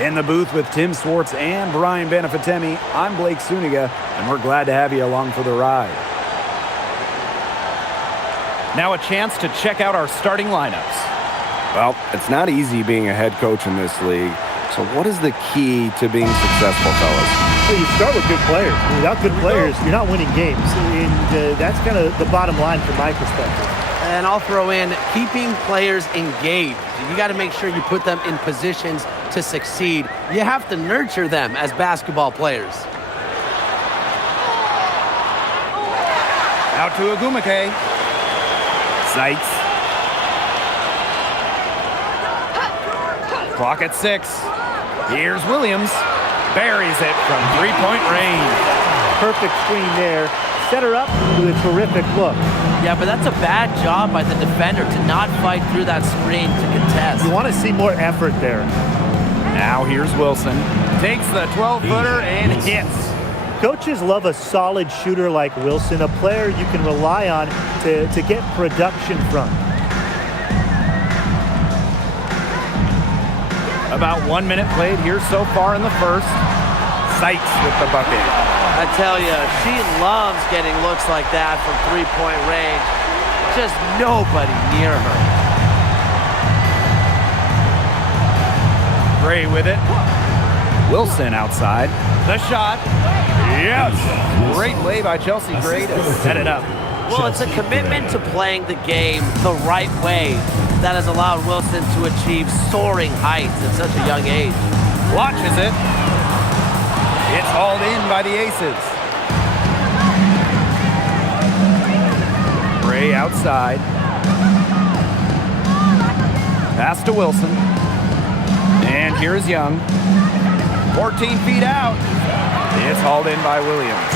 In the booth with Tim Swartz and Brian Benefitemi, I'm Blake Suniga, and we're glad to have you along for the ride. Now a chance to check out our starting lineups. Well, it's not easy being a head coach in this league. So what is the key to being successful, fellas? Well, you start with good players. Without good players, you're not winning games. And that's kind of the bottom line from my perspective. And I'll throw in keeping players engaged. You got to make sure you put them in positions to succeed. You have to nurture them as basketball players. Out to Agumake. Sykes. Clock at 6. Here's Williams. Buries it from three-point range. Perfect screen there. Set her up with a terrific look. Yeah, but that's a bad job by the defender to not fight through that screen to contest. You want to see more effort there. Now here's Wilson. Takes the 12-footer and hits. Coaches love a solid shooter like Wilson, a player you can rely on to get production from. About 1 minute played here so far in the first. Sykes with the bucket. I tell you, she loves getting looks like that from three-point range. Just nobody near her. Gray with it. Wilson outside. The shot. Yes! Great play by Chelsea Gray to set it up. Well, it's a commitment to playing the game the right way that has allowed Wilson to achieve soaring heights at such a young age. Launches it. It's hauled in by the Aces. Gray outside. Pass to Wilson. And here's Young. 14 feet out. It's hauled in by Williams.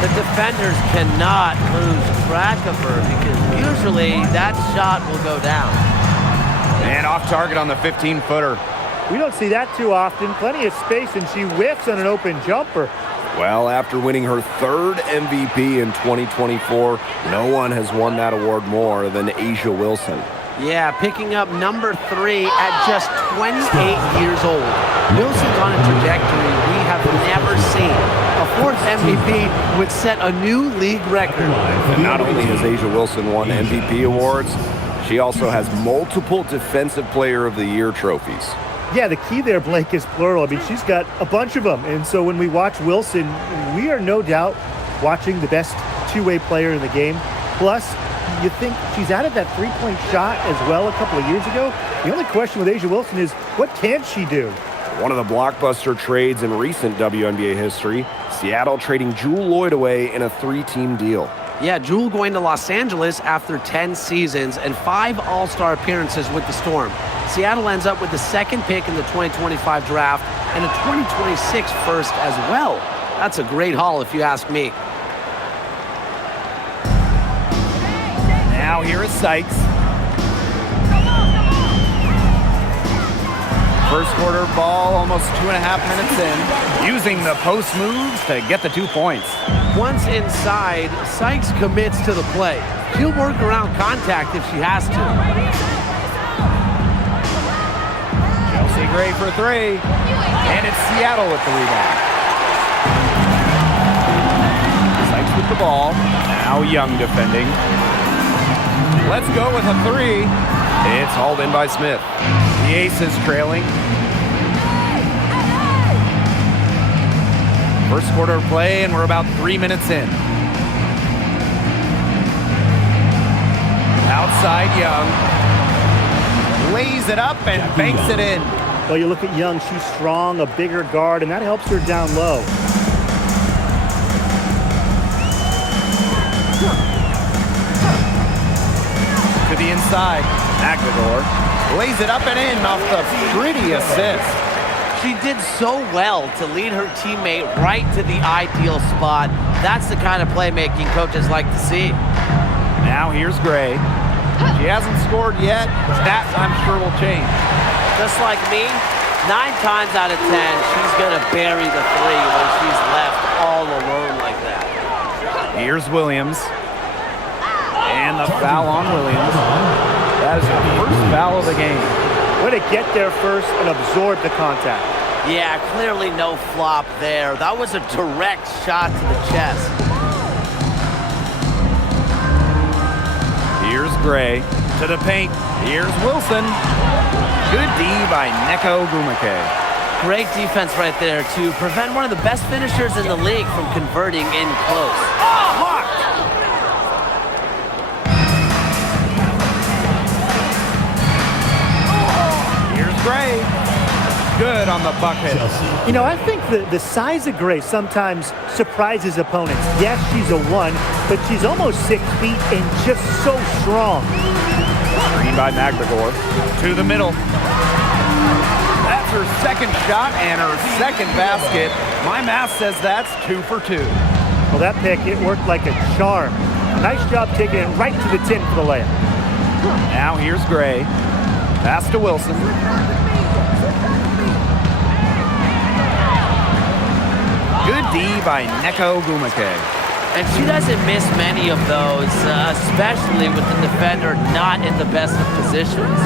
The defenders cannot lose track of her because usually that shot will go down. And off target on the 15-footer. We don't see that too often. Plenty of space, and she whiffs on an open jumper. Well, after winning her third MVP in 2024, no one has won that award more than A'ja Wilson. Yeah, picking up number 3 at just 28 years old. Wilson's on a trajectory we have never seen. A 4th MVP would set a new league record. And not only has A'ja Wilson won MVP awards, she also has multiple Defensive Player of the Year trophies. Yeah, the key there, Blake, is plural. I mean, she's got a bunch of them. And so when we watch Wilson, we are no doubt watching the best two-way player in the game. Plus, you think she's added that three-point shot as well a couple of years ago. The only question with A'ja Wilson is, what can she do? One of the blockbuster trades in recent WNBA history, Seattle trading Jewel Lloyd away in a 3-team deal. Yeah, Jewel going to Los Angeles after 10 seasons and 5 All-Star appearances with the Storm. Seattle ends up with the 2nd pick in the 2025 draft and a 2026 first as well. That's a great haul if you ask me. Now here is Sykes. First quarter ball, almost 2.5 minutes in. Using the post moves to get the 2 points. Once inside, Sykes commits to the play. She'll work around contact if she has to. Chelsea Gray for 3. And it's Seattle with the rebound. Sykes with the ball. Now Young defending. Let's go with a 3. It's hauled in by Smith. The Aces trailing. First quarter of play, and we're about 3 minutes in. Outside Young. Lays it up and banks it in. Well, you look at Young, she's strong, a bigger guard, and that helps her down low. To the inside. Aguilar lays it up and in off the pretty assist. She did so well to lead her teammate right to the ideal spot. That's the kind of playmaking coaches like to see. Now here's Gray. She hasn't scored yet. That, I'm sure, will change. Just like me, 9 times out of 10, she's going to bury the 3 when she's left all alone like that. Here's Williams. And the foul on Williams. That is her first foul of the game. Way to get there first and absorb the contact. Yeah, clearly no flop there. That was a direct shot to the chest. Here's Gray to the paint. Here's Wilson. Good D by Neko Gumake. Great defense right there to prevent one of the best finishers in the league from converting in close. Blocked. Here's Gray. Good on the bucket. You know, I think the size of Gray sometimes surprises opponents. Yes, she's a 1, but she's almost 6 feet and just so strong. Screen by McGregor. To the middle. That's her second shot and her second basket. My math says that's 2 for 2. Well, that pick, it worked like a charm. Nice job taking it right to the tin for the layup. Now here's Gray. Pass to Wilson. Good D by Neko Gumake. And she doesn't miss many of those, especially with the defender not in the best of positions.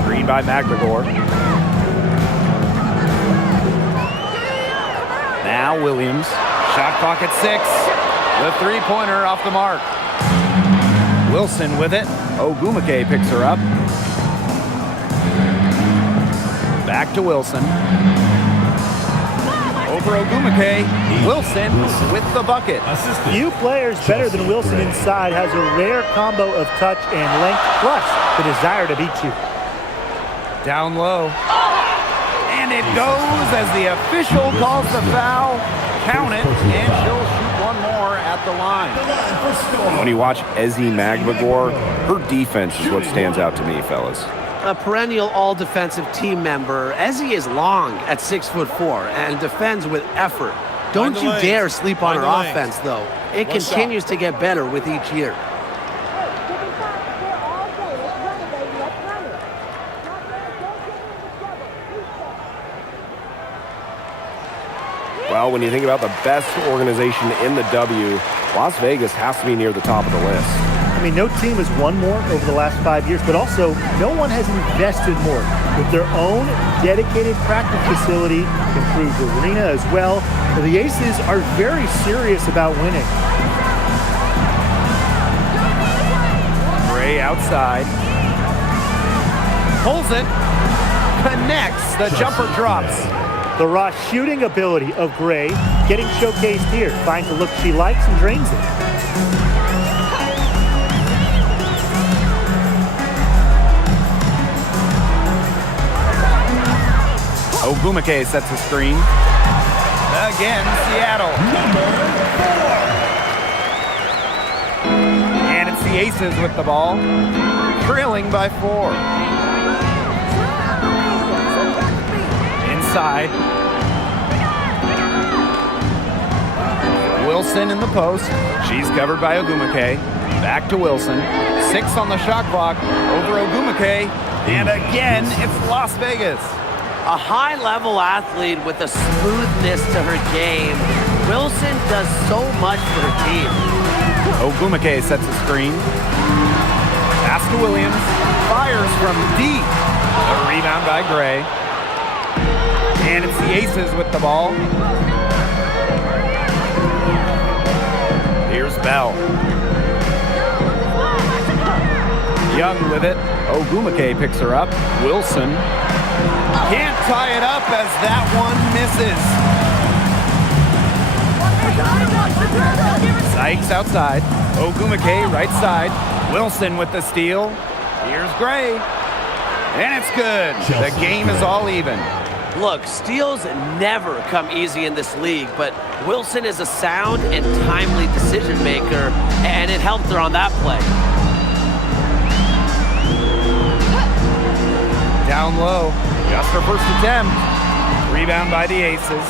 Screen by McGregor. Now Williams. Shot clock at 6. The three-pointer off the mark. Wilson with it. Ogumake picks her up. Back to Wilson. Over Ogumake. Wilson with the bucket. Few players better than Wilson inside, has a rare combo of touch and length, plus the desire to beat you. Down low. And it goes as the official calls the foul. Count it, and she'll shoot one more at the line. When you watch Ezzy Magbagor, her defense is what stands out to me, fellas. A perennial all-defensive team member, Ezzy is long at 6'4" and defends with effort. Don't you dare sleep on her offense, though. It continues to get better with each year. Well, when you think about the best organization in the W, Las Vegas has to be near the top of the list. I mean, no team has won more over the last 5 years, but also no one has invested more with their own dedicated practice facility, improved arena as well. The Aces are very serious about winning. Gray outside. Pulls it. Connects. The jumper drops. The raw shooting ability of Gray getting showcased here. Finds the look she likes and drains it. Ogumake sets the screen. Again, Seattle. And it's the Aces with the ball. Trailing by 4. Inside. Wilson in the post. She's covered by Ogumake. Back to Wilson. 6 on the shot clock. Over Ogumake. And again, it's Las Vegas. A high-level athlete with a smoothness to her game. Wilson does so much for her team. Ogumake sets the screen. Pass to Williams. Fires from deep. A rebound by Gray. And it's the Aces with the ball. Here's Bell. Young with it. Ogumake picks her up. Wilson can't tie it up as that one misses. Sykes outside. Ogumake right side. Wilson with the steal. Here's Gray. And it's good. The game is all even. Look, steals never come easy in this league, but Wilson is a sound and timely decision maker, and it helped her on that play. Down low. Just her first attempt. Rebound by the Aces.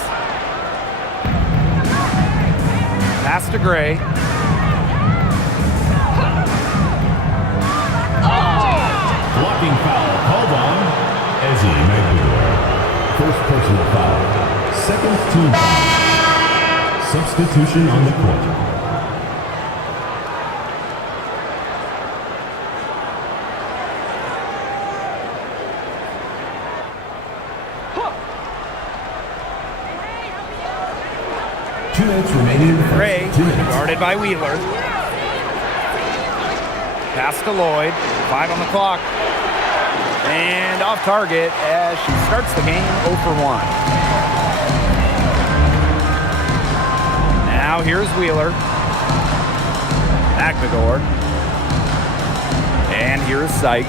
Pass to Gray. Blocking foul called on Ezzy Magbagor. First personal foul. Second team foul. Substitution on the court. in the Gray, first 2 minutes. guarded by Wheeler. Pass to Lloyd. 5 on the clock. And off target as she starts the game 0 for 1. Now here's Wheeler. Magdagor. And here's Sykes.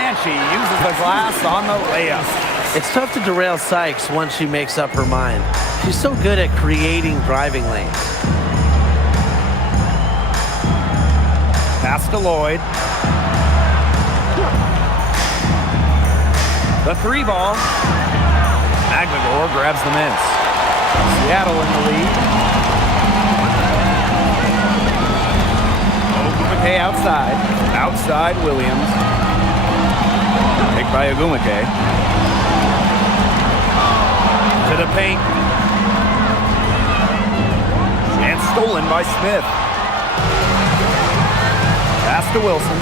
And she uses the glass on the layup. It's tough to derail Sykes once she makes up her mind. She's so good at creating driving lanes. Pass to Lloyd. The 3 ball. Magdagor grabs the miss. Seattle in the lead. Ogumake outside. Outside Williams. Picked by Ogumake. To the paint. And stolen by Smith. Pass to Wilson.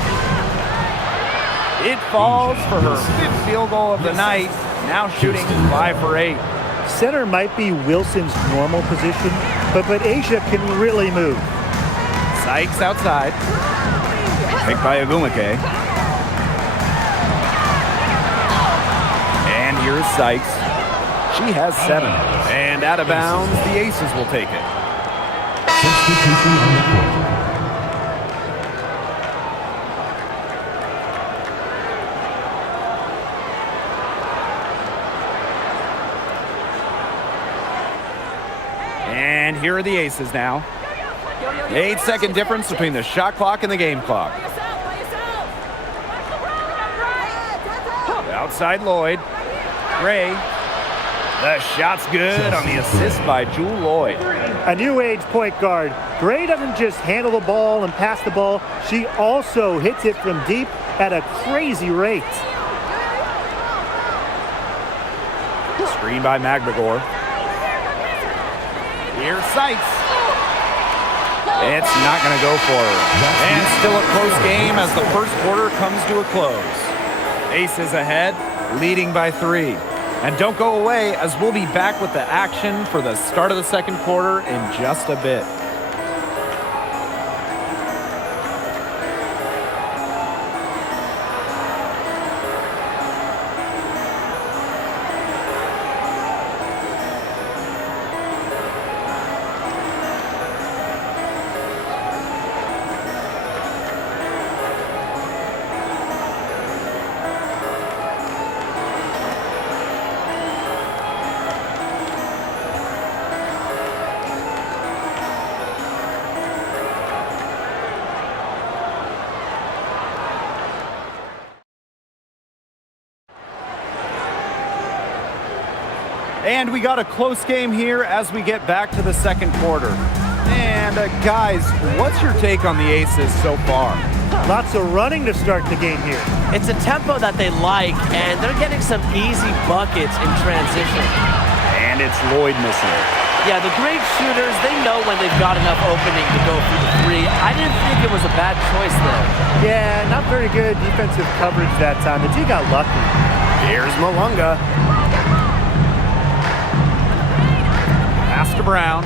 It falls for her 5th field goal of the night. Now shooting 5 for 8. Center might be Wilson's normal position, but Asia can really move. Sykes outside. Picked by Ogumake. And here's Sykes. She has 7. And out of bounds, the Aces will take it. Substitution on the court. And here are the Aces now. 8-second difference between the shot clock and the game clock. Outside Lloyd. Gray. The shot's good on the assist by Jewel Lloyd. A new age point guard. Gray doesn't just handle the ball and pass the ball. She also hits it from deep at a crazy rate. Screen by Magdagor. Here's Sykes. It's not going to go for her. And still a close game as the first quarter comes to a close. Aces ahead, leading by 3. And don't go away as we'll be back with the action for the start of the second quarter in just a bit. And we got a close game here as we get back to the second quarter. And guys, what's your take on the Aces so far? Lots of running to start the game here. It's a tempo that they like, and they're getting some easy buckets in transition. And it's Lloyd missing. Yeah, the great shooters, they know when they've got enough opening to go for the 3. I didn't think it was a bad choice there. Yeah, not very good defensive coverage that time. The team got lucky. Here's Malunga. Pass to Brown.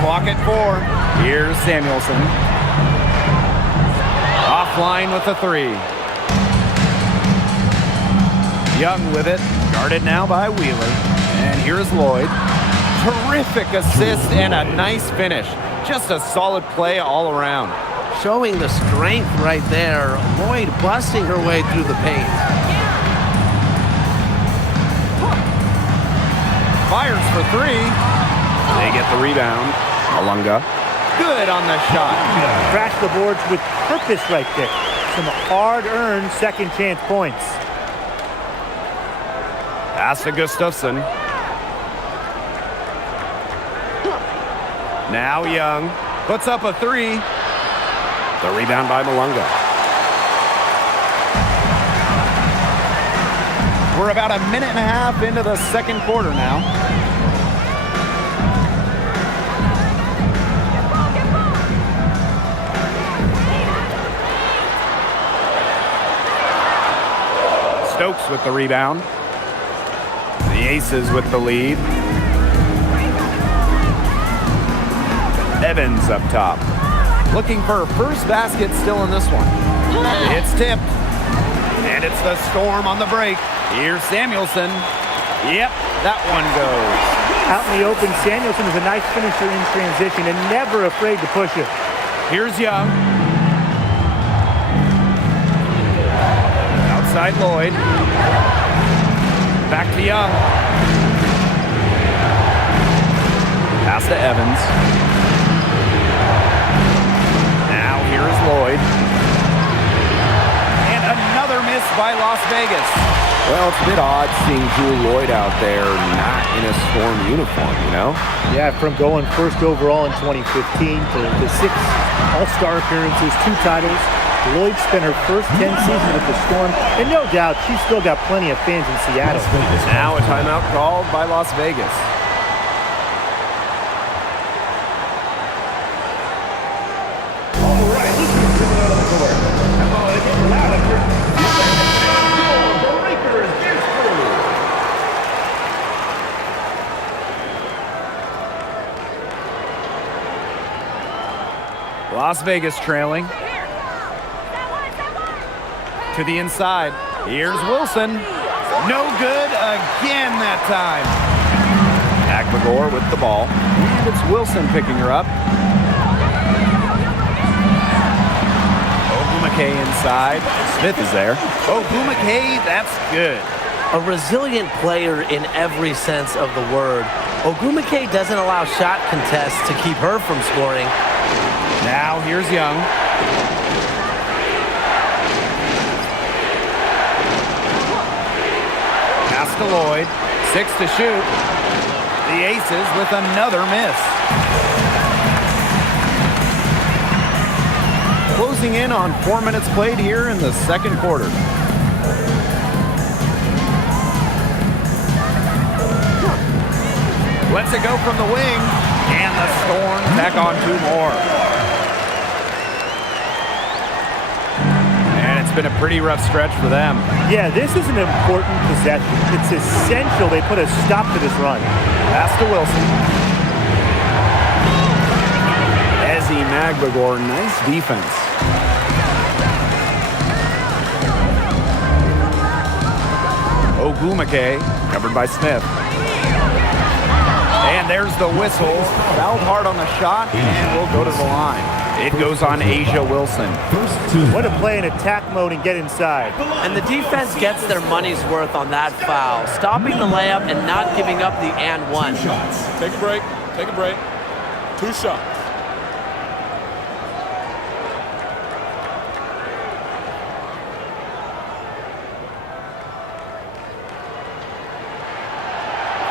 Clock at 4. Here's Samuelson. Offline with the 3. Young with it. Guarded now by Wheeler. And here's Lloyd. Terrific assist and a nice finish. Just a solid play all around. Showing the strength right there. Lloyd busting her way through the paint. Fires for 3. They get the rebound. Malunga. Good on the shot. Crash the boards with purpose right there. Some hard-earned second chance points. Pass to Gustafson. Now Young puts up a 3. The rebound by Malunga. We're about a minute and a half into the second quarter now. Stokes with the rebound. The Aces with the lead. Evans up top. Looking for her first basket still in this one. It's tipped. And it's the Storm on the break. Here's Samuelson. Yep, that one goes. Out in the open, Samuelson is a nice finisher in transition and never afraid to push it. Here's Young. Outside Lloyd. Back to Young. Pass to Evans. Now here's Lloyd. And another miss by Las Vegas. Well, it's a bit odd seeing Jewel Lloyd out there not in a Storm uniform, you know? Yeah, from going first overall in 2015 to the 6 All-Star appearances, 2 titles, Lloyd spent her first 10 seasons with the Storm, and no doubt she's still got plenty of fans in Seattle. Now a timeout called by Las Vegas. Las Vegas trailing. To the inside. Here's Wilson. No good again that time. Agbagor with the ball. And it's Wilson picking her up. Ogumake inside. Smith is there. Ogumake, that's good. A resilient player in every sense of the word. Ogumake doesn't allow shot contests to keep her from scoring. Now here's Young. Pass to Lloyd. 6 to shoot. The Aces with another miss. Closing in on 4 minutes played here in the second quarter. Lets it go from the wing. And the Storm back on 2 more. And it's been a pretty rough stretch for them. Yeah, this is an important possession. It's essential they put a stop to this run. Pass to Wilson. Ezzy Magbagor, nice defense. Ogumake, covered by Smith. And there's the whistle. Fouled hard on the shot, and we'll go to the line. It goes on Asia Wilson. What a play in attack mode and get inside. And the defense gets their money's worth on that foul, stopping the layup and not giving up the and one. Take a break. Take a break. 2 shots.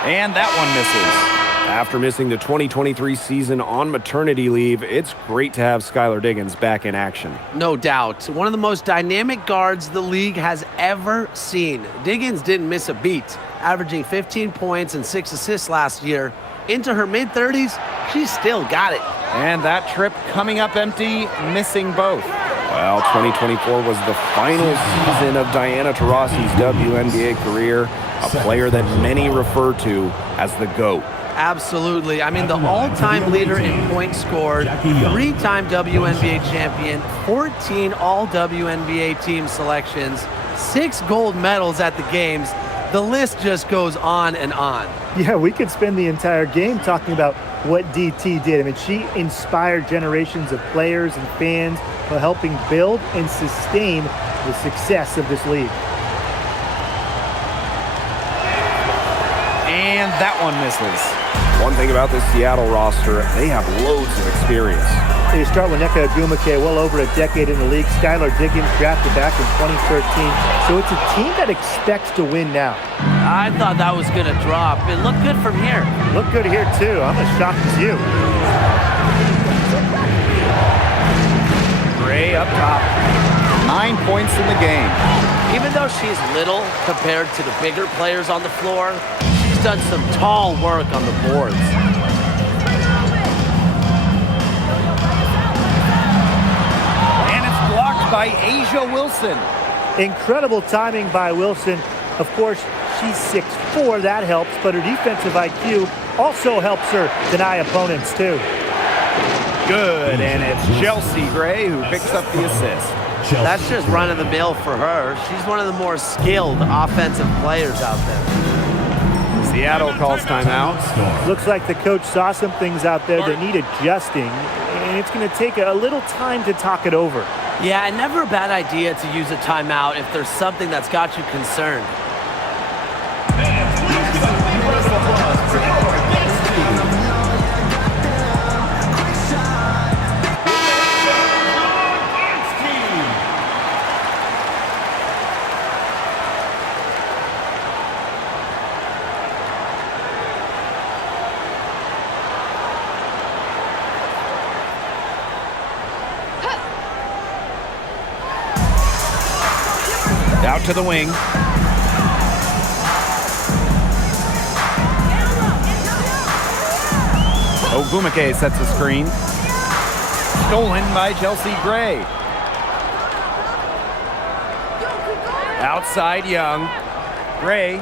And that one misses. After missing the 2023 season on maternity leave, it's great to have Skylar Diggins back in action. No doubt. One of the most dynamic guards the league has ever seen. Diggins didn't miss a beat, averaging 15 points and 6 assists last year. Into her mid-30s, she's still got it. And that trip coming up empty, missing both. Well, 2024 was the final season of Diana Taurasi's WNBA career, a player that many refer to as the GOAT. Absolutely. I mean, the all-time leader in points scored, 3-time WNBA champion, 14 all-WNBA team selections, 6 gold medals at the games. The list just goes on and on. Yeah, we could spend the entire game talking about what DT did. I mean, she inspired generations of players and fans while helping build and sustain the success of this league. And that one misses. One thing about this Seattle roster, they have loads of experience. They start with Nneka Ogumake, well over a decade in the league. Skylar Diggins drafted back in 2013. So it's a team that expects to win now. I thought that was going to drop. It looked good from here. Look good here, too. I'm as shocked as you. Gray up top. 9 points in the game. Even though she's little compared to the bigger players on the floor, she's done some tall work on the boards. And it's blocked by Asia Wilson. Incredible timing by Wilson. Of course, she's 6'4", that helps, but her defensive IQ also helps her deny opponents, too. Good, and it's Chelsea Gray who picks up the assist. That's just run-of-the-mill for her. She's one of the more skilled offensive players out there. Seattle calls timeout. Looks like the coach saw some things out there that need adjusting, and it's going to take a little time to talk it over. Yeah, and never a bad idea to use a timeout if there's something that's got you concerned. Out to the wing. Ogumake sets a screen. Stolen by Chelsea Gray. Outside Young. Gray.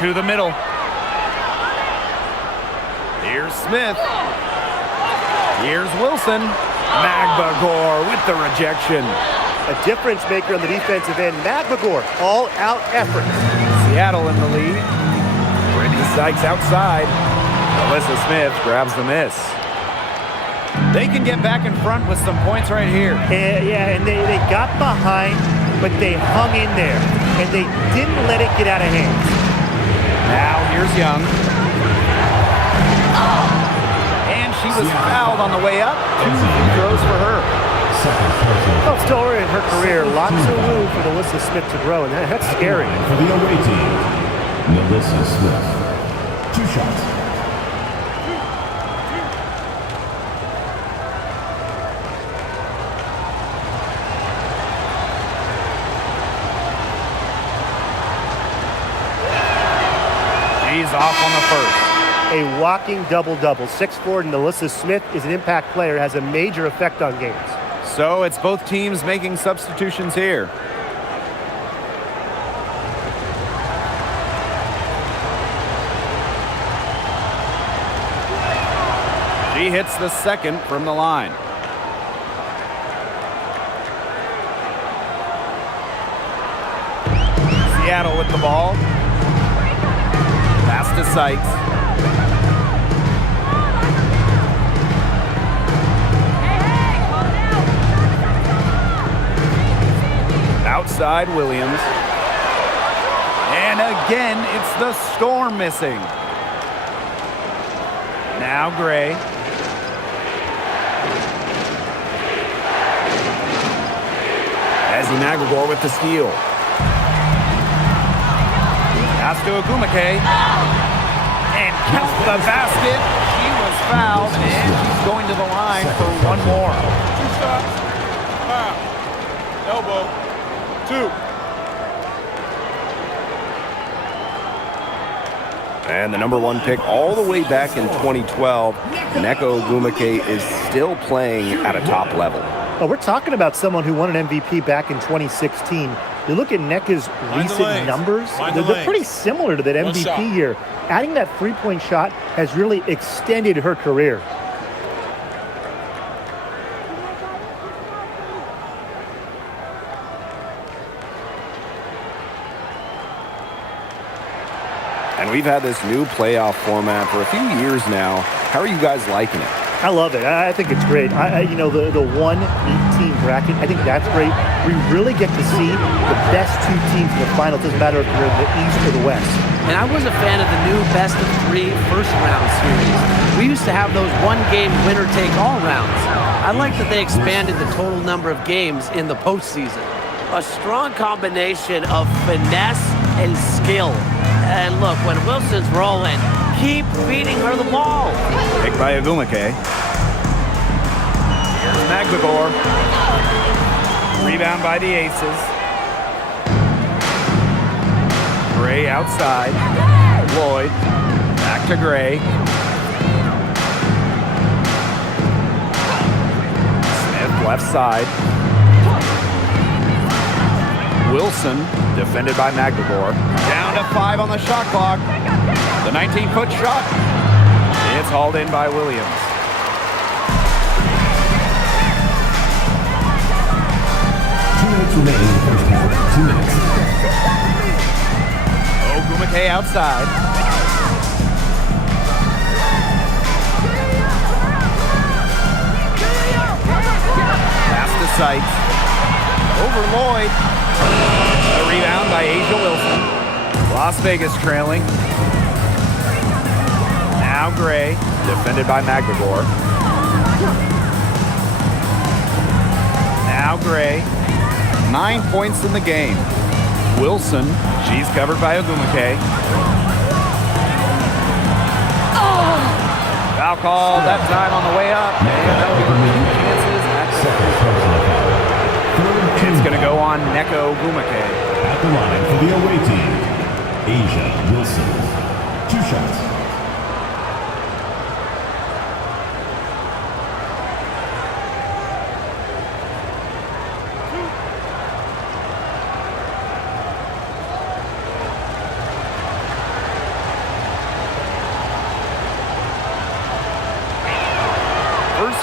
To the middle. Here's Smith. Here's Wilson. Magbagor with the rejection. A difference maker on the defensive end. Magbagor, all-out effort. Seattle in the lead. Brittany Sykes outside. Alyssa Smith grabs the miss. They can get back in front with some points right here. And they got behind, but they hung in there, and they didn't let it get out of hand. Now here's Young. And she was fouled on the way up. 2 free throws for her. Well, still early in her career, lots of room for Alyssa Smith to grow, and that's scary. For the away team, Alyssa Smith. 2 shots. She's off on the first. A walking double-double. 6'4", and Alyssa Smith is an impact player, has a major effect on games. So it's both teams making substitutions here. She hits the second from the line. Seattle with the ball. Pass to Sykes. Outside Williams. And again, it's the Storm missing. Now Gray. Ezzy Magbagor with the steal. Pass to Ogumake. And count the basket. She was fouled, and she's going to the line for one more. 2 shots. Foul. Elbow. 2. And the number 1 pick all the way back in 2012, Nneka Ogumake is still playing at a top level. Oh, we're talking about someone who won an MVP back in 2016. You look at Nneka's recent numbers, they're pretty similar to that MVP year. Adding that three-point shot has really extended her career. And we've had this new playoff format for a few years now. How are you guys liking it? I love it. I think it's great. You know, the 1-8-team bracket, I think that's great. We really get to see the best 2 teams in the final. It doesn't matter if you're in the East or the West. And I was a fan of the new best-of-3 first-round series. We used to have those one-game winner-take-all rounds. I like that they expanded the total number of games in the postseason. A strong combination of finesse and skill. And look, when Wilson's rolling, keep feeding her the ball. Picked by Ogumake. Here's Magbagor. Rebound by the Aces. Gray outside. Lloyd. Back to Gray. Smith left side. Wilson, defended by Magbagor. Down to 5 on the shot clock. The 19-foot shot. It's Called in by Williams. Remaining in the first half. 2 minutes. Ogumake outside. Pass to Sykes. Over Lloyd. A rebound by Asia Wilson. Las Vegas trailing. Now Gray, defended by Magdagor. Now Gray. 9 points in the game. Wilson, she's covered by Ogumake. Foul call that time on the way up. And that'll give her 2 chances at the It's going to go on Neko Ogumake. At the line for the away team, Asia Wilson. 2 shots.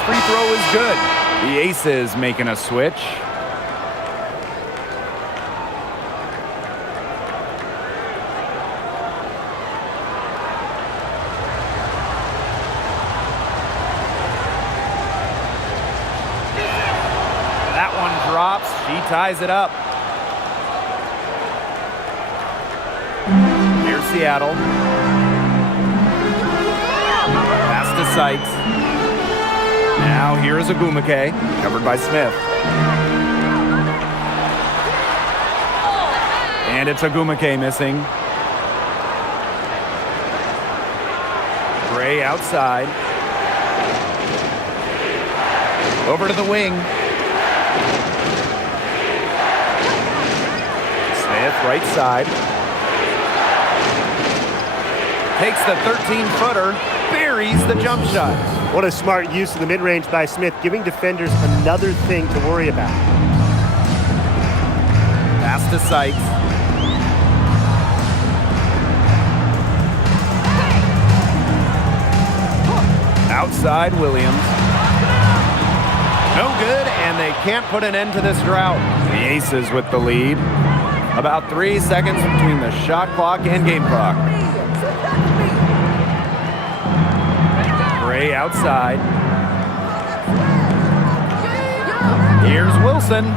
Free throw is good. The Aces making a switch. That one drops. She ties it up. Here's Seattle. Pass to Sykes. Now here is Ogumake, covered by Smith. And it's Ogumake missing. Gray outside. Over to the wing. Smith right side. Takes the 13-footer, buries the jump shot. What a smart use of the mid-range by Smith, giving defenders another thing to worry about. Pass to Sykes. Outside Williams. No good, and they can't put an end to this drought. The Aces with the lead. About 3 seconds between the shot clock and game clock. Gray outside. Here's Wilson.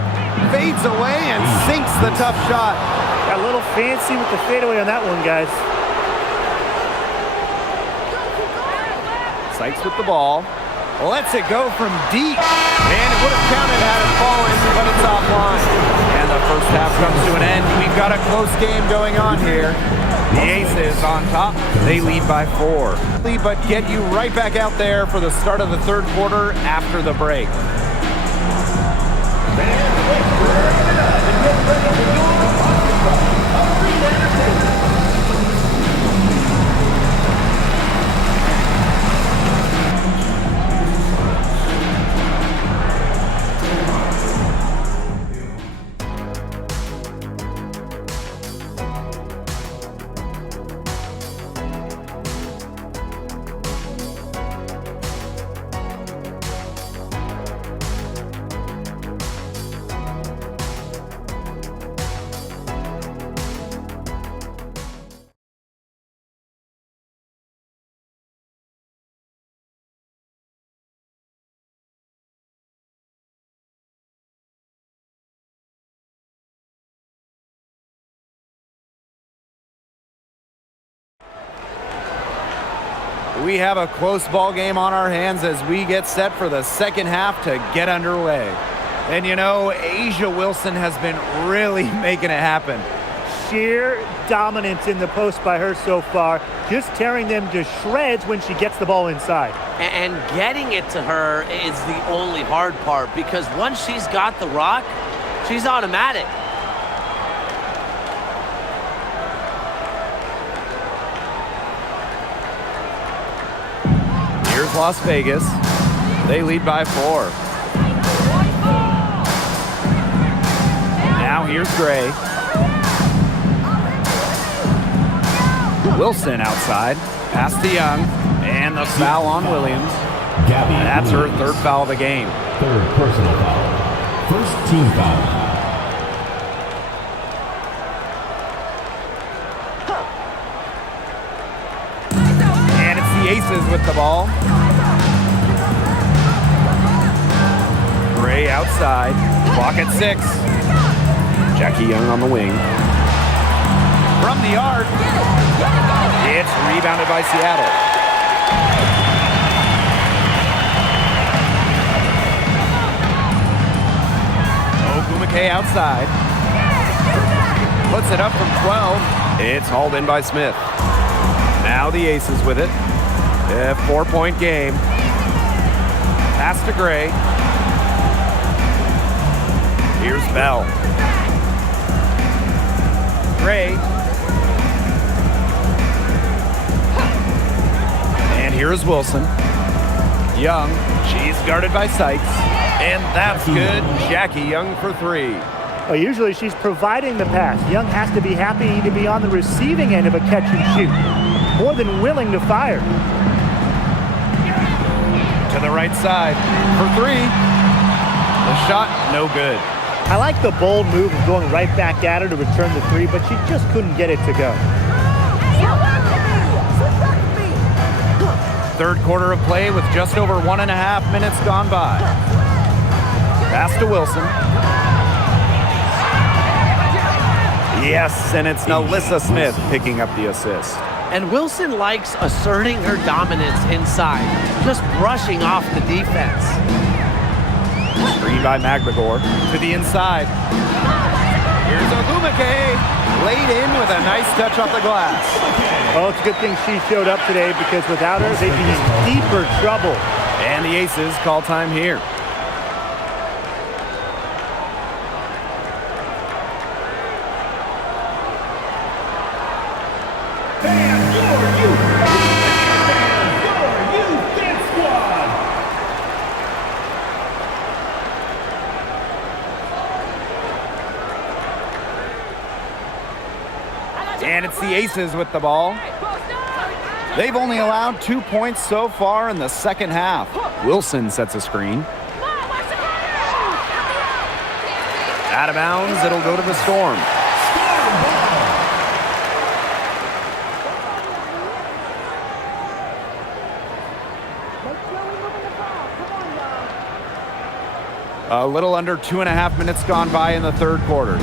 Fades away and sinks the tough shot. Got a little fancy with the fadeaway on that one, guys. Sykes with the ball. Lets it go from deep. And it would have counted had it fallen, but it's offline. And the first half comes to an end. We've got a close game going on here. The Aces on top. They lead by 4. But get you right back out there for the start of the third quarter after the break. We have a close ball game on our hands as we get set for the second half to get underway. And you know, Asia Wilson has been really making it happen. Sheer dominance in the post by her so far, just tearing them to shreds when she gets the ball inside. And getting it to her is the only hard part, because once she's got the rock, she's automatic. Here's Las Vegas. They lead by 4. Now here's Gray. Wilson outside. Pass to Young. And And the foul on Williams. Gabby That's her Williams. third foul of the game. Third personal foul. First team foul. And it's the Aces with the ball. Gray outside. Clock at 6. Jackie Young on the wing. From the arc. It's rebounded by Seattle. Ogumake outside. Puts it up from 12. It's hauled in by Smith. Now the Aces with it. A 4-point game. Pass to Gray. Here's Bell. Gray. And here's Wilson. Young. She's guarded by Sykes. And that's good. Jackie Young for 3. Well, usually she's providing the pass. Young has to be happy to be on the receiving end of a catch and shoot. More than willing to fire. To the right side for 3. The shot, no good. I like the bold move of going right back at her to return the 3, but she just couldn't get it to go. Third quarter of play with just over 1.5 minutes gone by. Pass to Wilson. Yes, and it's Alyssa Smith picking up the assist. And Wilson likes asserting her dominance inside, just brushing off the defense. Screen by Magbagor to the inside. Here's Ogumake, laid in with a nice touch off the glass. Well, it's a good thing she showed up today because without her, they'd be in deeper trouble. And the Aces call time here. And it's the Aces with the ball. They've only allowed 2 points so far in the second half. Wilson sets a screen. Out of bounds, it'll go to the Storm. A little under 2.5 minutes gone by in the third quarter.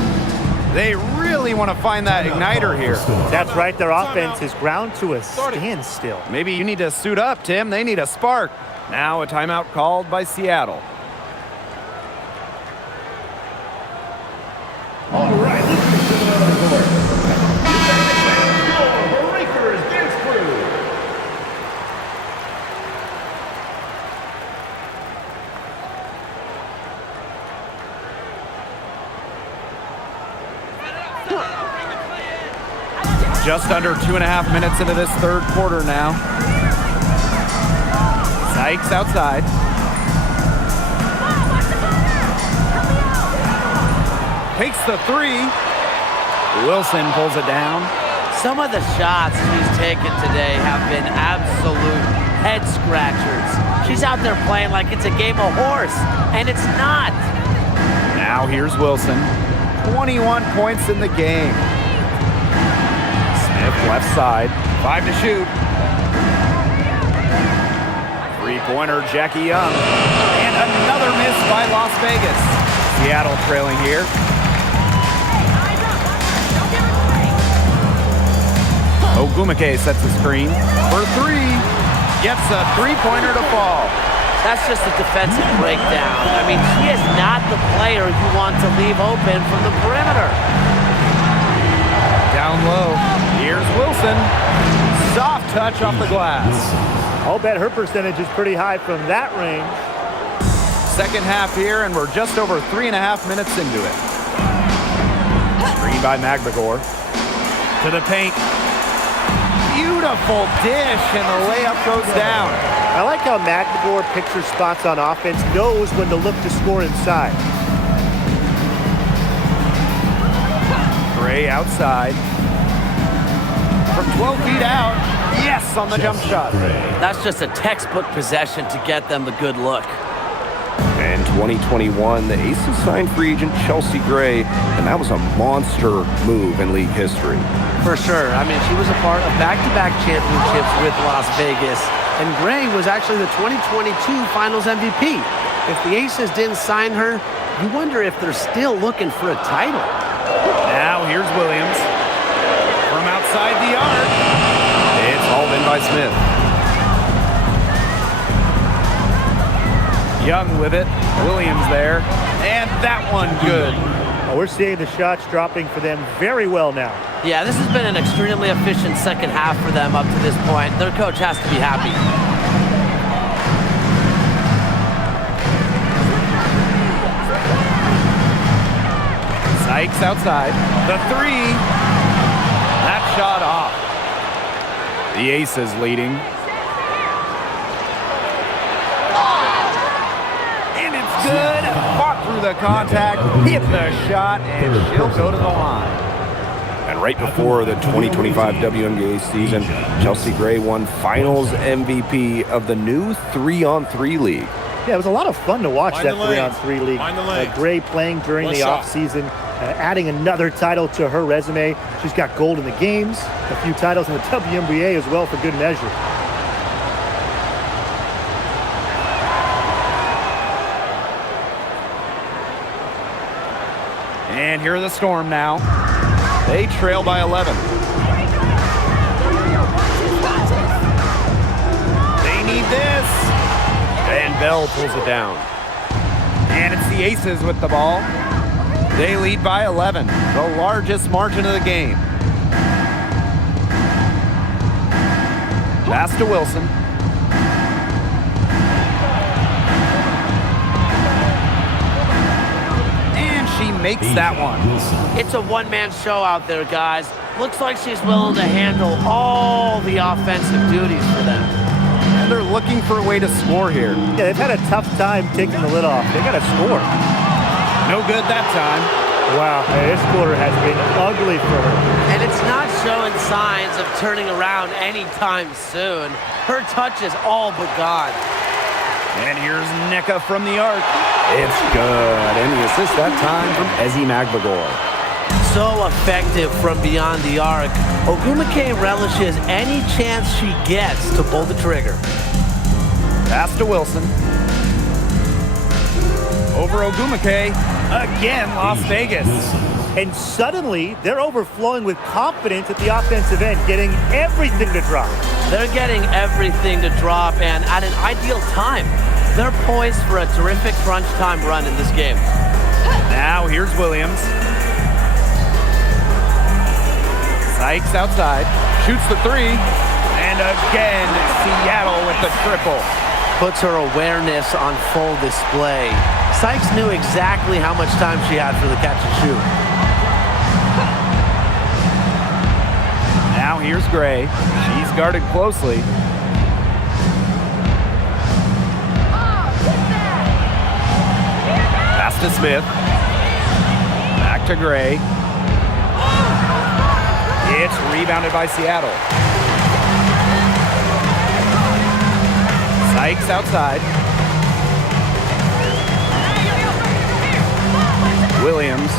They really want to find that igniter here. That's right. Their offense is ground to a standstill. Maybe you need to suit up, Tim. They need a spark. Now a timeout called by Seattle. All right, let's get to another court. Breakers dance crew. Just under 2.5 minutes into this third quarter now. Sykes outside. Takes the 3. Wilson pulls it down. Some of the shots she's taken today have been absolute head scratchers. She's out there playing like it's a game of horse, and it's not. Now here's Wilson. 21 points in the game. Smith left side. 5 to shoot. Three-pointer, Jackie Young. And another miss by Las Vegas. Seattle trailing here. Ogumake sets the screen for 3. Gets a three-pointer to fall. That's just a defensive breakdown. I mean, she is not the player you want to leave open from the perimeter. Down low. Here's Wilson. Soft touch off the glass. I'll bet her percentage is pretty high from that range. Second half here, and we're just over 3.5 minutes into it. Screen by Magbagor. To the paint. Beautiful dish, and the layup goes down. I like how Magbagor picks her spots on offense, knows when to look to score inside. Gray outside. From 12 feet out, Yes, on the jump shot. That's just a textbook possession to get them the good look. In 2021, the Aces signed free agent Chelsea Gray, and that was a monster move in league history. For sure. I mean, she was a part of back-to-back championships with Las Vegas, and Gray was actually the 2022 Finals MVP. If the Aces didn't sign her, you wonder if they're still looking for a title. Now here's Williams from outside the arc. It's hauled in by Smith. Young with it. Williams there. And that one good. Well, we're seeing the shots dropping for them very well now. Yeah, this has been an extremely efficient second half for them up to this point. Their coach has to be happy. Sykes outside. The three. That shot off. The Aces leading. And it's good. Fought through the contact. Hit the shot. And she'll go to the line. And right before the 2025 WNBA season, Chelsea Gray won Finals MVP of the new 3-on-3 league. Yeah, it was a lot of fun to watch Find that the lane. 3-on-3 league. Find the lane. Gray playing during One the shot. offseason, adding another title to her resume. She's got gold in the games, a few titles in the WNBA as well for good measure. And here are the Storm now. They trail by 11. They need this. And Bell pulls it down. And it's the Aces with the ball. They lead by 11, the largest margin of the game. Pass to Wilson. And she makes that one. It's a one-man show out there, guys. Looks like she's willing to handle all the offensive duties for them. And they're looking for a way to score here. Yeah, they've had a tough time taking the lid off. They got to score. No good that time. Wow, this quarter has been ugly for her. And it's not showing signs of turning around anytime soon. Her touch is all but gone. And here's Nneka from the arc. It's good. And the assist that time from Ezi Magbagor. So effective from beyond the arc. Ogumake relishes any chance she gets to pull the trigger. Pass to Wilson. Over Ogumake. Again, Las Vegas. And suddenly, they're overflowing with confidence at the offensive end, getting everything to drop. They're getting everything to drop, and at an ideal time. They're poised for a terrific crunch time run in this game. Now here's Williams. Sykes outside. Shoots the three. And again, Seattle with the triple. Puts her awareness on full display. Sykes knew exactly how much time she had for the catch and shoot. Now here's Gray. She's guarded closely. Pass to Smith. Back to Gray. It's rebounded by Seattle. Sykes outside. Williams.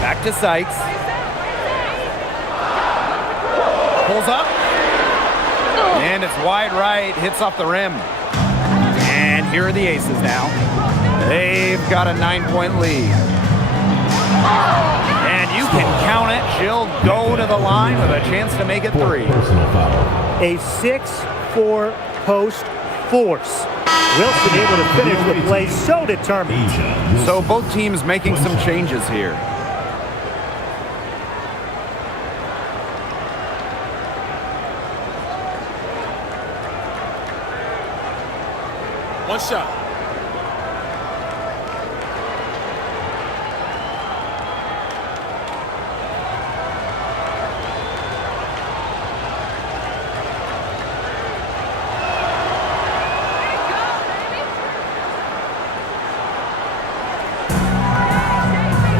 Back to Sykes. Pulls up. And it's wide right. Hits off the rim. And here are the Aces now. They've got a 9-point lead. And you can count it. She'll go to the line with a chance to make it 3. A 6-4 post force. Wilson able to finish the play, so determined. So both teams making some changes here. One shot.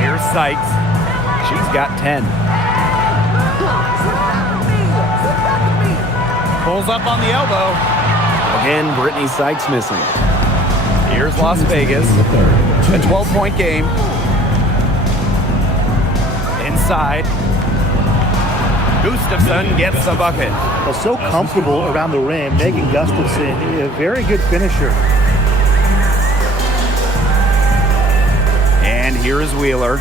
Here's Sykes. She's got 10. Pulls up on the elbow. Again, Brittany Sykes missing. Here's Las Vegas. A 12-point game. Inside. Gustafson gets the bucket. Well, so comfortable around the rim. Megan Gustafson, a very good finisher. And here is Wheeler.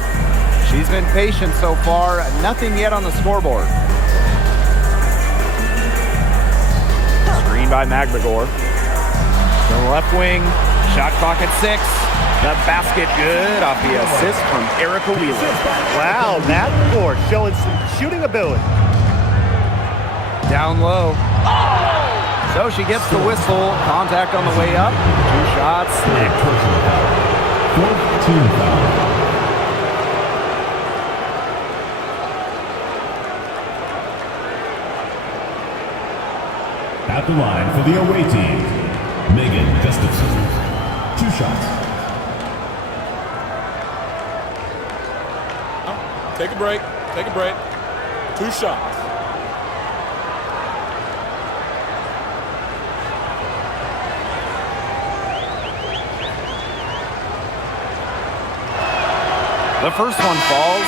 She's been patient so far. Nothing yet on the scoreboard. Screen by Magbagor. To the left wing. Shot clock at 6. The basket good off the assist from Erica Wheeler. Wow, Magbagor showing some shooting ability. Down low. So she gets the whistle. Contact on the way up. 2 shots. Personal foul. 4th team foul. At the line for the away team, Megan Gustafson. 2 shots. Take a break. Take a break. 2 shots. The first one falls.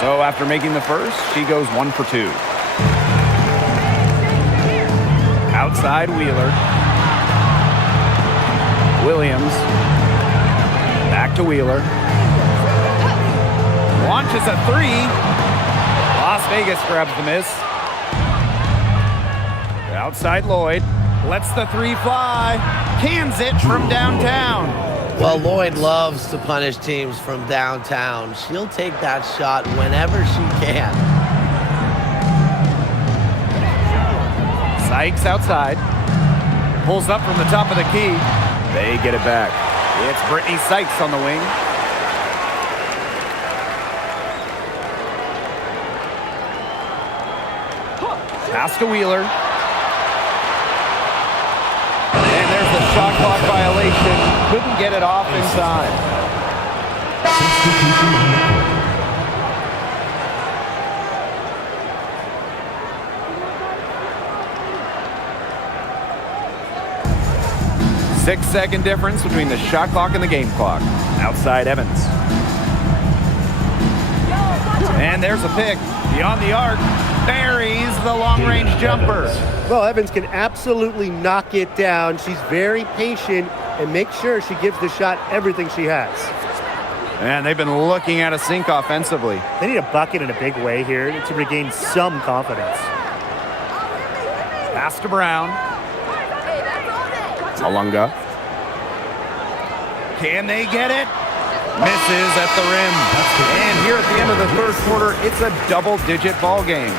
So after making the first, she goes 1 for 2. Outside Wheeler. Williams. Back to Wheeler. Launches a 3. Las Vegas grabs the miss. Outside Lloyd. Lets the 3 fly. Cans it from downtown. Well, Lloyd loves to punish teams from downtown. She'll take that shot whenever she can. Sykes outside. Pulls up from the top of the key. They get it back. It's Brittany Sykes on the wing. Pass to Wheeler. And there's the shot clock violation. Couldn't get it off in time. Substitution on the court. 6-second difference between the shot clock and the game clock. Outside Evans. And there's a pick. Beyond the arc. Buries the long-range jumper. Well, Evans can absolutely knock it down. She's very patient and makes sure she gives the shot everything she has. And they've been looking at a sink offensively. They need a bucket in a big way here to regain some confidence. Pass to Brown. Malunga. Can they get it? Misses at the rim. And here at the end of the third quarter, it's a double-digit ball game.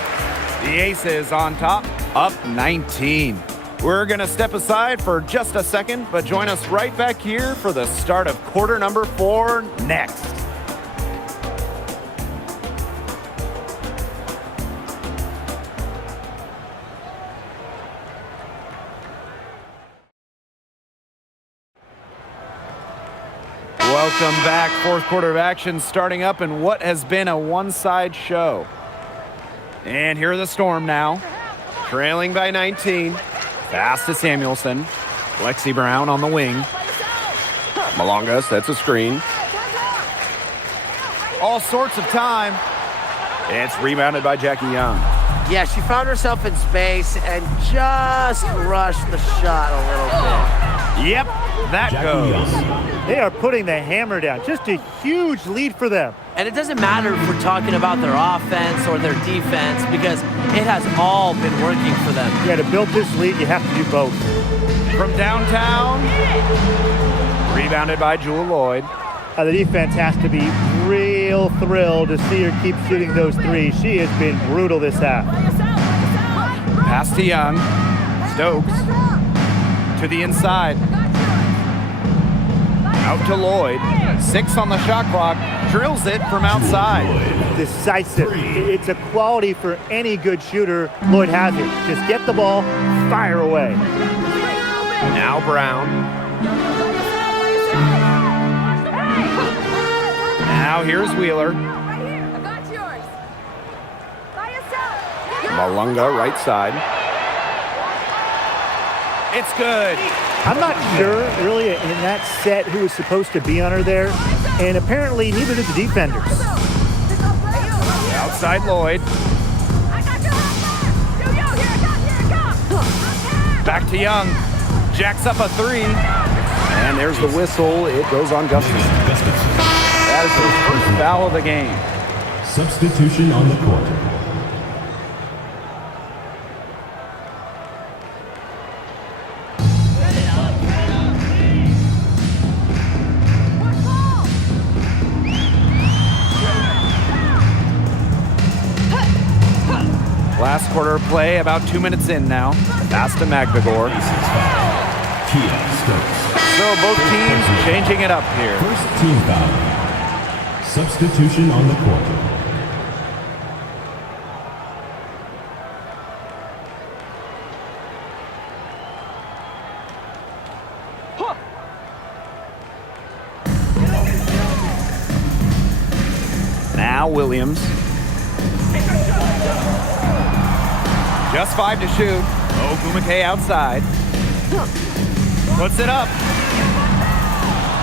The Aces on top, up 19. We're going to step aside for just a second, but join us right back here for the start of quarter number 4 next. Welcome back. Fourth quarter of action starting up in what has been a one-side show. And here are the Storm now. Trailing by 19. Pass to Samuelson. Lexi Brown on the wing. Malunga sets a screen. All sorts of time. It's rebounded by Jackie Young. Yeah, she found herself in space and just rushed the shot a little bit. Yep, that Jackie goes. Young. They are putting the hammer down. Just a huge lead for them. And it doesn't matter if we're talking about their offense or their defense because it has all been working for them. Yeah, to build this lead, you have to do both. From downtown. Rebounded by Jewel Lloyd. The defense has to be real thrilled to see her keep shooting those threes. She has been brutal this half. Pass to Young. Stokes. To the inside. Out to Lloyd. 6 on the shot clock. Drills it from outside. decisive. It's a quality for any good shooter. Lloyd has it. Just get the ball, fire away. Now Brown. Now here's Wheeler. Malunga, right side. It's good. I'm not sure, really, in that set who was supposed to be on her there, and apparently neither did the defenders. Outside Lloyd. Back to Young. Jacks up a three. And there's the whistle. It goes on Gustafson. That is the first foul of the game. Substitution on the court. Last quarter of play, about 2 minutes in now. Pass to Magdagor. So both teams changing it up here. First team foul. Substitution on the court. Now Williams. Just 5 to shoot. Ogumake outside. Puts it up.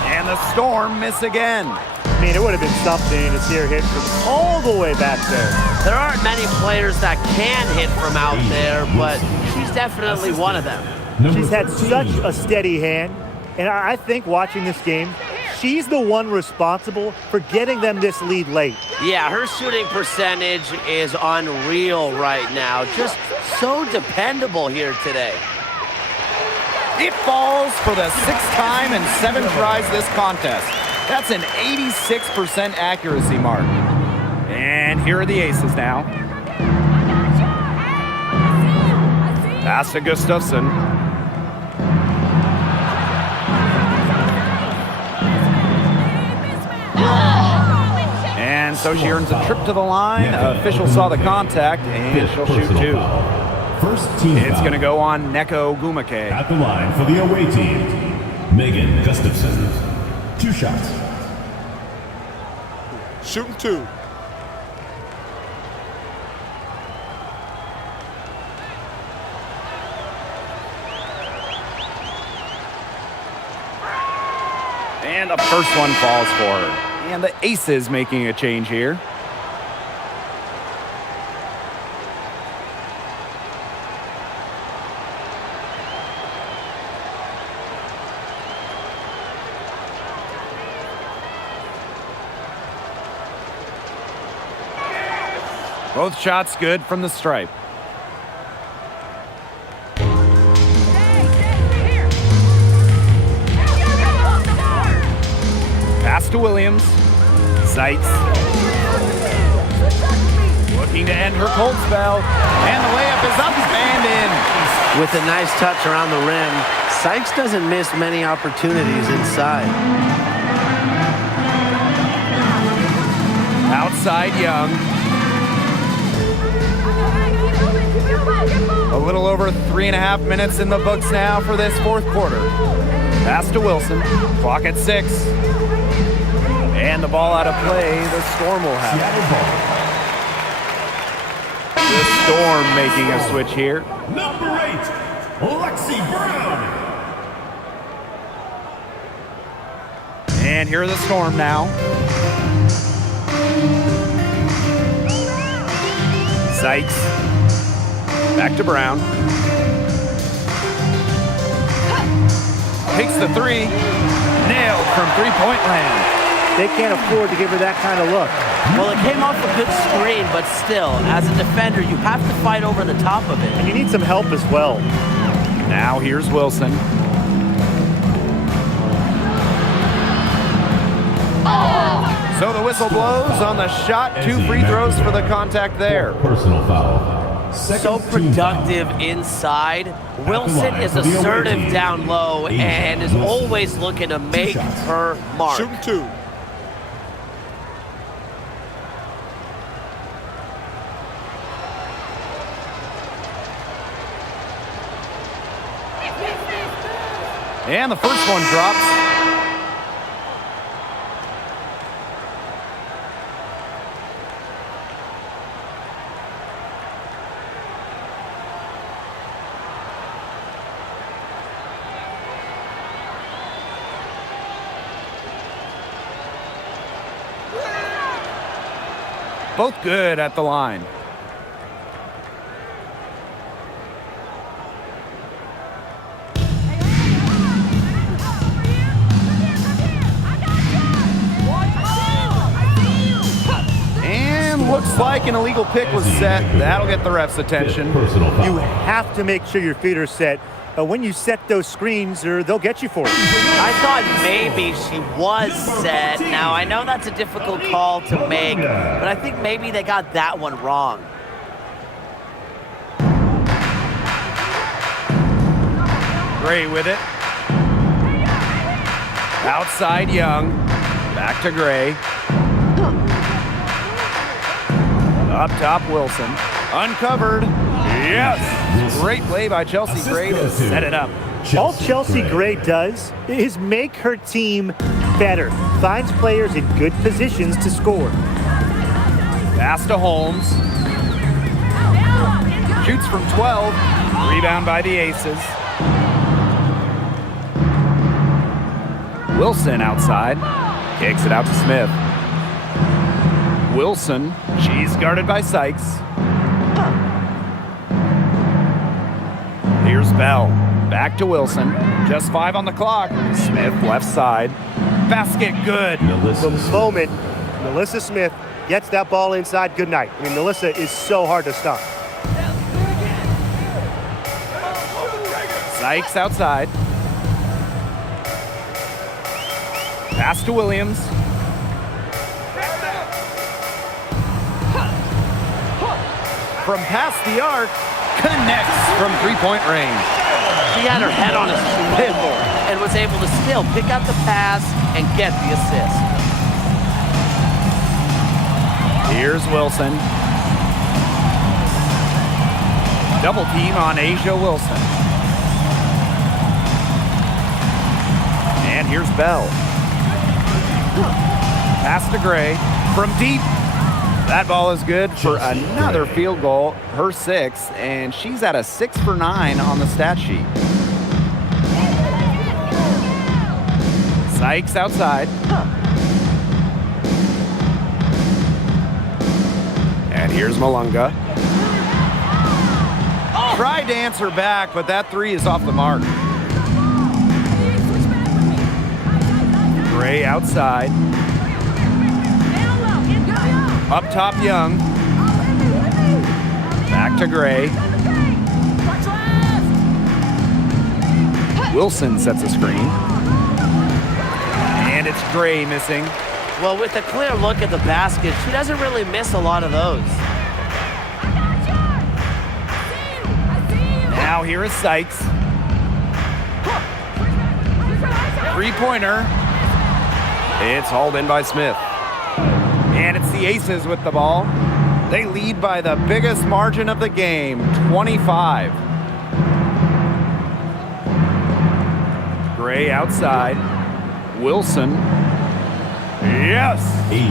And the Storm miss again. I mean, it would have been something to see her hit from all the way back there. There aren't many players that can hit from out there, but she's definitely one of them. She's had such a steady hand, and I think watching this game, she's the one responsible for getting them this lead late. Yeah, her shooting percentage is unreal right now. Just so dependable here today. It falls for the 6th time in 7 tries this contest. That's an 86% accuracy mark. And here are the aces now. Pass to Gustafson. And so she earns a trip to the line. Official saw the contact, and she'll shoot 2. First team It's foul. going to go on Neko Ogumake. At the line for the away team, Megan Gustafson. 2 shots. Shooting 2. And the first one falls for her. And the Aces making a change here. Both shots good from the stripe. Pass to Williams. Seitz. Looking to end her cold spell. And the layup is up and in. With a nice touch around the rim, Sykes doesn't miss many opportunities inside. Outside Young. A little over 3.5 minutes in the books now for this 4th quarter. Pass to Wilson. Clock at 6. And the ball out of play. The Storm will have it. The Storm making a switch here. Number 8, Lexi Brown. And here are the Storm now. Sykes. Back to Brown. Takes the 3. Nailed from three-point land. They can't afford to give her that kind of look. Well, it came off a good screen, but still, as a defender, you have to fight over the top of it. And you need some help as well. Now here's Wilson. So the whistle blows on the shot. 2 free throws for the contact there. Personal foul. So Second team productive foul. inside. Wilson is assertive down low and is always looking to make her mark. Shooting 2. And the first one drops. Both good at the line. And looks like an illegal pick was set. That'll get the ref's attention. You have to make sure your feet are set. When you set those screens, or they'll get you for it. I thought maybe she was set. Now, I know that's a difficult call to make, but I think maybe they got that one wrong. Gray with it. Outside Young. Back to Gray. Up top Wilson. Uncovered. Yes. Great play by Chelsea Gray to set it up. All Chelsea Gray does is make her team better. Finds players in good positions to score. Pass to Holmes. Shoots from 12. Rebound by the Aces. Wilson outside. Kicks it out to Smith. Wilson. She's guarded by Sykes. Here's Bell. Back to Wilson. Just 5 on the clock. Smith left side. Basket good. The moment Melissa Smith gets that ball inside, good night. I mean, Melissa is so hard to stop. Sykes outside. Pass to Williams. From past the arc, connects from three-point range. She had her head on a swivel and was able to still pick up the pass and get the assist. Here's Wilson. Double team on Asia Wilson. And here's Bell. Pass to Gray from deep. That ball is good for another field goal, her 6th, and she's at a 6 for 9 on the stat sheet. Sykes outside. And here's Malunga. Tried to answer back, but that 3 is off the mark. Gray outside. Up top, Young. Back to Gray. Wilson sets a screen. And it's Gray missing. Well, with a clear look at the basket, she doesn't really miss a lot of those. Now here is Sykes. Three-pointer. It's hauled in by Smith. And it's the Aces with the ball. They lead by the biggest margin of the game, 25. Gray outside. Wilson. Yes!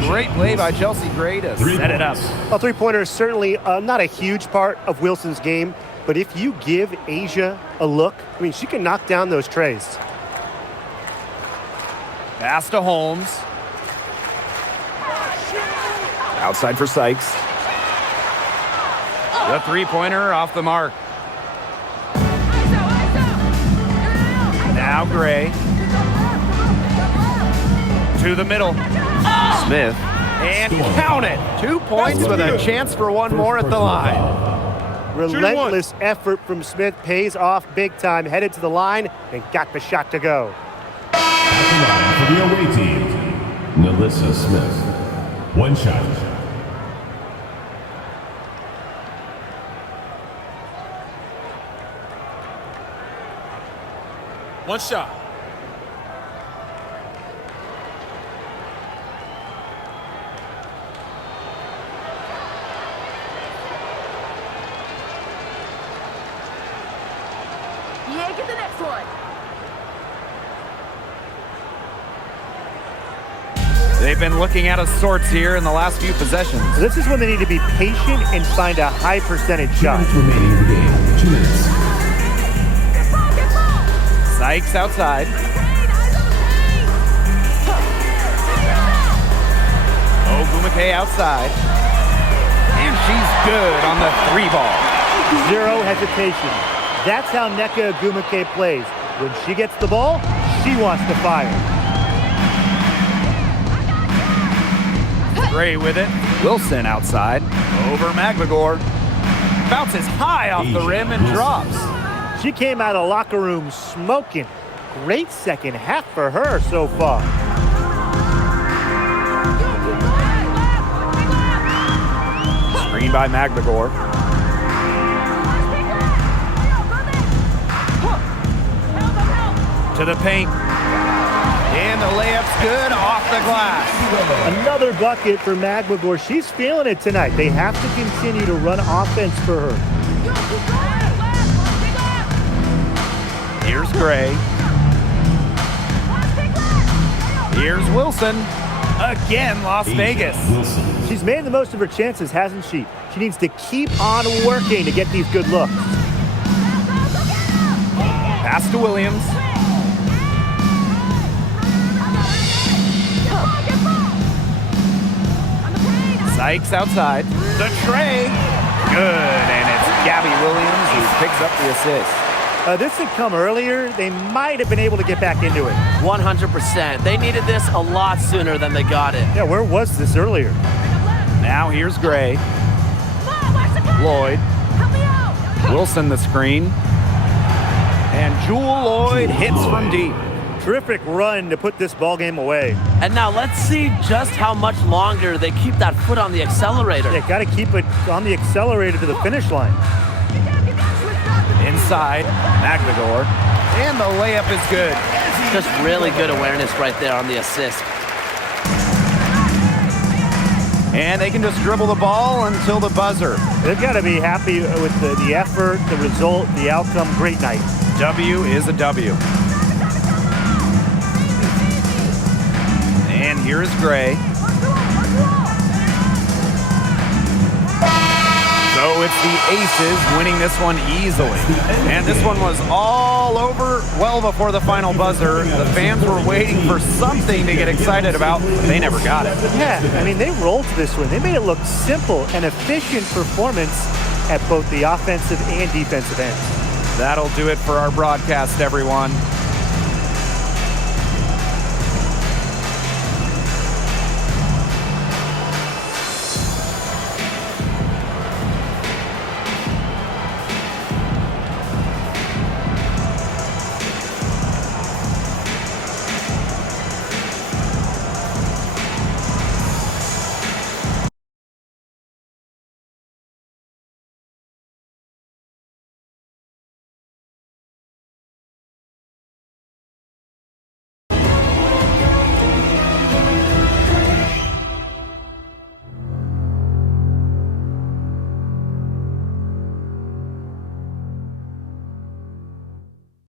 Great play by Chelsea Gray to set it up. A three-pointer is certainly not a huge part of Wilson's game, but if you give Asia a look, I mean, she can knock down those trays. Pass to Holmes. Outside for Sykes. The three-pointer off the mark. Now Gray. To the middle. Smith. And count it. 2 points with a chance for one more at the line. Relentless effort from Smith pays off big time. Headed to the line and got the shot to go. For the away team, Melissa Smith. One shot. One shot. Get the next one. They've been looking out of sorts here in the last few possessions. This is when they need to be patient and find a high percentage shot. Remaining in the game. 2 minutes. Sykes outside. Ogumake outside. And she's good on the 3-ball. Zero hesitation. That's how Nneka Ogumake plays. When she gets the ball, she wants to fire. Gray with it. Wilson outside. Over Magligore. Bounces high off the rim and drops. She came out of locker room smoking. Great second half for her so far. Screen by Magligore. To the paint. And the layup's good off the glass. Another bucket for Magligore. She's feeling it tonight. They have to continue to run offense for her. Here's Gray. Here's Wilson. Again, Las Vegas. She's made the most of her chances, hasn't she? She needs to keep on working to get these good looks. Pass to Williams. Sykes outside. The tray. Good, and it's Gabby Williams who picks up the assist. This had come earlier. They might have been able to get back into it. 100%. They needed this a lot sooner than they got it. Yeah, where was this earlier? Now here's Gray. Lloyd. Wilson the screen. And Jewel Lloyd hits from deep. Terrific run to put this ball game away. And now let's see just how much longer they keep that foot on the accelerator. They got to keep it on the accelerator to the finish line. Inside, Magligore. And the layup is good. Just really good awareness right there on the assist. And they can just dribble the ball until the buzzer. They've got to be happy with the effort, the result, the outcome. Great night. W is a W. And here is Gray. So it's the Aces winning this one easily. And this one was all over well before the final buzzer. The fans were waiting for something to get excited about. They never got it. Yeah, I mean, they rolled this one. They made it look simple and efficient performance at both the offensive and defensive ends. That'll do it for our broadcast, everyone.